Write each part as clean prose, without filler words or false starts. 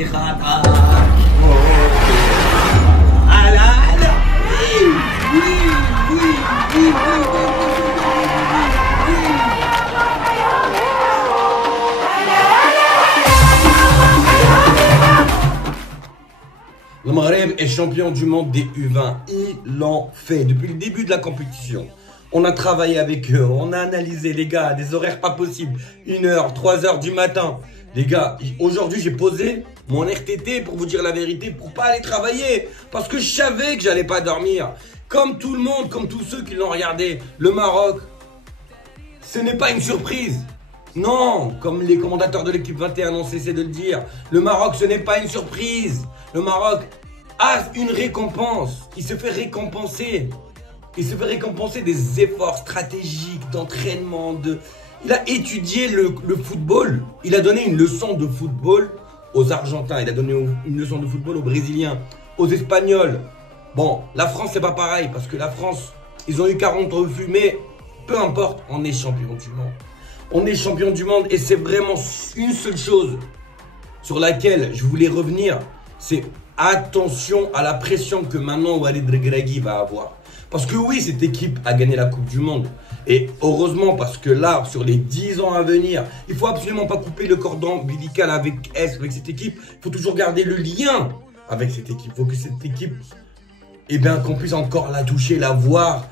خطأ. هلا هلا. وي وي وي وي Le Maghreb est champion du monde des U20. Ils l'ont fait depuis le début de la compétition. On a travaillé avec eux, on a analysé les gars, des horaires pas possibles. 1h, 3h du matin. Les gars, aujourd'hui j'ai posé mon RTT pour vous dire la vérité, pour pas aller travailler. Parce que je savais que j'allais pas dormir. Comme tout le monde, comme tous ceux qui l'ont regardé, le Maroc, ce n'est pas une surprise. Non, comme les commentateurs de l'équipe 21 ont cessé de le dire, le Maroc ce n'est pas une surprise. Le Maroc a une récompense, il se fait récompenser. Il se fait récompenser des efforts stratégiques, d'entraînement, Il a étudié le football. Il a donné une leçon de football aux Argentins. Il a donné une leçon de football aux Brésiliens, aux Espagnols. Bon, la France, c'est pas pareil. Parce que la France, ils ont eu 40 refus. Mais peu importe, on est champion du monde. On est champion du monde. Et c'est vraiment une seule chose sur laquelle je voulais revenir. C'est attention à la pression que maintenant Walid Regragui va avoir. Parce que oui, cette équipe a gagné la Coupe du Monde. Et heureusement, parce que là, sur les 10 ans à venir, il ne faut absolument pas couper le cordon ombilical avec cette équipe. Il faut toujours garder le lien avec cette équipe. Il faut que cette équipe, eh bien, qu'on puisse encore la toucher, la voir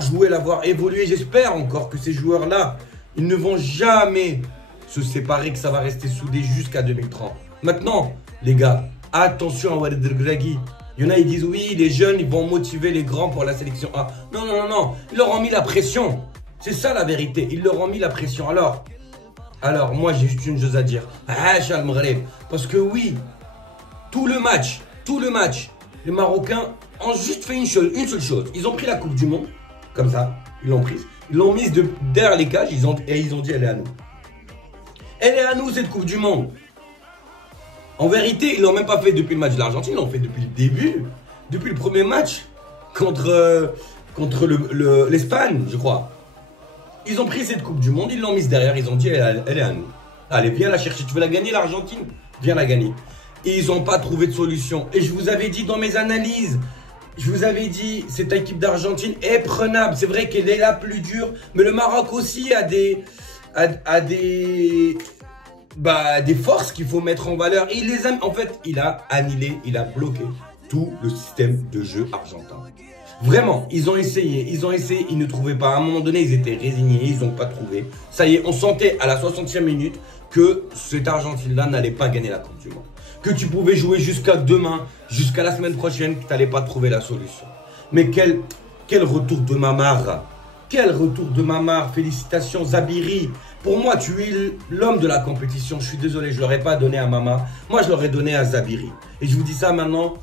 jouer, la voir évoluer. J'espère encore que ces joueurs-là, ils ne vont jamais se séparer, que ça va rester soudé jusqu'à 2030. Maintenant, les gars, attention à Walid Regragui. Il y en a, ils disent oui, les jeunes, ils vont motiver les grands pour la sélection A. Non, non, non, non. Ils leur ont mis la pression. C'est ça la vérité. Ils leur ont mis la pression. Alors moi, j'ai juste une chose à dire. Hacha le Maghreb. Parce que oui, tout le match, les Marocains ont juste fait une seule chose. Ils ont pris la Coupe du Monde, comme ça. Ils l'ont prise. Ils l'ont mise derrière les cages et ils ont dit, elle est à nous. Elle est à nous, cette Coupe du Monde. En vérité, ils ne l'ont même pas fait depuis le match de l'Argentine, ils l'ont fait depuis le début. Depuis le premier match contre l'Espagne, je crois. Ils ont pris cette Coupe du Monde, ils l'ont mise derrière, ils ont dit elle est à nous. Allez, viens la chercher, tu veux la gagner l'Argentine? Viens la gagner. Et ils n'ont pas trouvé de solution. Et je vous avais dit dans mes analyses, je vous avais dit, cette équipe d'Argentine est prenable. C'est vrai qu'elle est la plus dure, mais le Maroc aussi a des forces qu'il faut mettre en valeur. Et en fait, il a annihilé, il a bloqué tout le système de jeu argentin. Vraiment, ils ont essayé, ils ne trouvaient pas. À un moment donné, ils étaient résignés, ils n'ont pas trouvé. Ça y est, on sentait à la 60e minute que cette Argentine-là n'allait pas gagner la Coupe du Monde. Que tu pouvais jouer jusqu'à demain, jusqu'à la semaine prochaine, que tu n'allais pas trouver la solution. Mais quel retour de Mamar! Quel retour de Mamar! Félicitations Zabiri! Pour moi, tu es l'homme de la compétition. Je suis désolé, je ne l'aurais pas donné à Mama. Moi, je l'aurais donné à Zabiri. Et je vous dis ça maintenant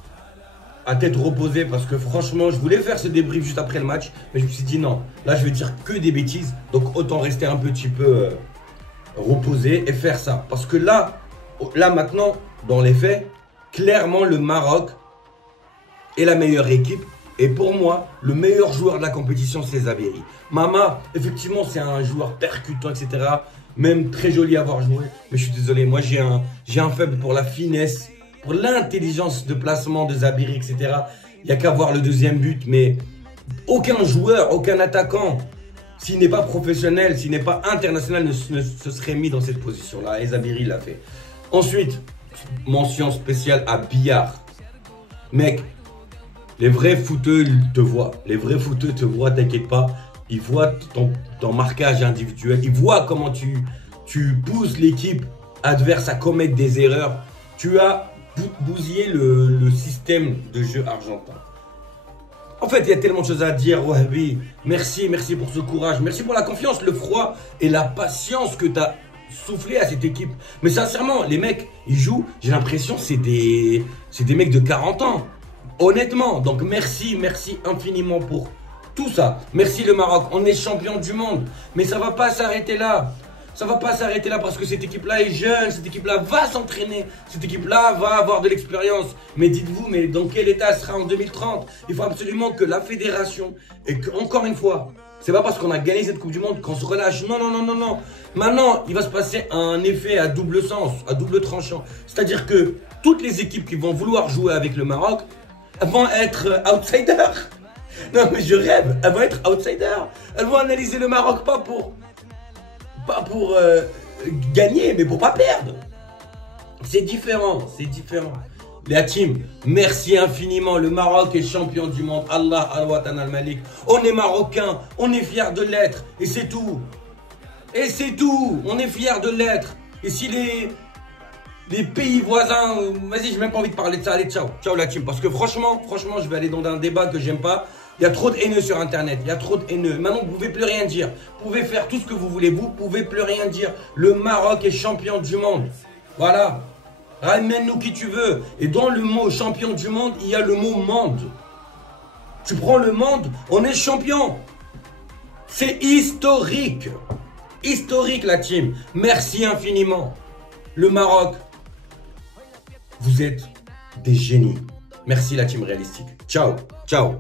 à tête reposée parce que franchement, je voulais faire ce débrief juste après le match. Mais je me suis dit non, là, je vais dire que des bêtises. Donc, autant rester un petit peu reposé et faire ça. Parce que là maintenant, dans les faits, clairement, le Maroc est la meilleure équipe. Et pour moi, le meilleur joueur de la compétition, c'est Zabiri. Mama, effectivement, c'est un joueur percutant, etc. Même très joli à voir jouer. Mais je suis désolé, moi, j'ai un faible pour la finesse, pour l'intelligence de placement de Zabiri, etc. Il n'y a qu'à voir le deuxième but. Mais aucun joueur, aucun attaquant, s'il n'est pas professionnel, s'il n'est pas international, ne se serait mis dans cette position-là. Et Zabiri l'a fait. Ensuite, mention spéciale à Billard. Mec, les vrais footeux te voient. Les vrais footeux te voient, t'inquiète pas. Ils voient ton marquage individuel. Ils voient comment tu pousses l'équipe adverse à commettre des erreurs. Tu as bousillé le système de jeu argentin. En fait, il y a tellement de choses à dire, Wahbi. Merci pour ce courage. Merci pour la confiance, le froid et la patience que tu as soufflé à cette équipe. Mais sincèrement, les mecs, ils jouent. J'ai l'impression que c'est des mecs de 40 ans. Honnêtement, donc merci infiniment pour tout ça. Merci le Maroc, on est champion du monde. Mais ça va pas s'arrêter là. Ça va pas s'arrêter là parce que cette équipe-là est jeune, cette équipe-là va s'entraîner, cette équipe-là va avoir de l'expérience. Mais dites-vous, mais dans quel état elle sera en 2030? Il faut absolument que la fédération, et que, encore une fois, C'est pas parce qu'on a gagné cette Coupe du Monde qu'on se relâche. Non, non, non, non, non. Maintenant, il va se passer un effet à double sens, à double tranchant. C'est-à-dire que toutes les équipes qui vont vouloir jouer avec le Maroc, elles vont être outsiders. Non, mais je rêve. Elles vont être outsiders. Elles vont analyser le Maroc pas pour gagner, mais pour pas perdre. C'est différent, c'est différent. La team, merci infiniment. Le Maroc est champion du monde. Allah al-Watan al-Malik. On est marocain, on est fiers de l'être. Et c'est tout. Et c'est tout. On est fiers de l'être. Et si les pays voisins... Vas-y, j'ai même pas envie de parler de ça. Allez, ciao. Ciao la team. Parce que franchement, je vais aller dans un débat que j'aime pas. Il y a trop de haineux sur Internet. Il y a trop de haineux. Maintenant, vous pouvez plus rien dire. Vous pouvez faire tout ce que vous voulez. Vous pouvez plus rien dire. Le Maroc est champion du monde. Voilà. Ramène-nous qui tu veux. Et dans le mot champion du monde, il y a le mot monde. Tu prends le monde, on est champion. C'est historique. Historique la team. Merci infiniment. Le Maroc, vous êtes des génies. Merci la team réalistique. Ciao. Ciao.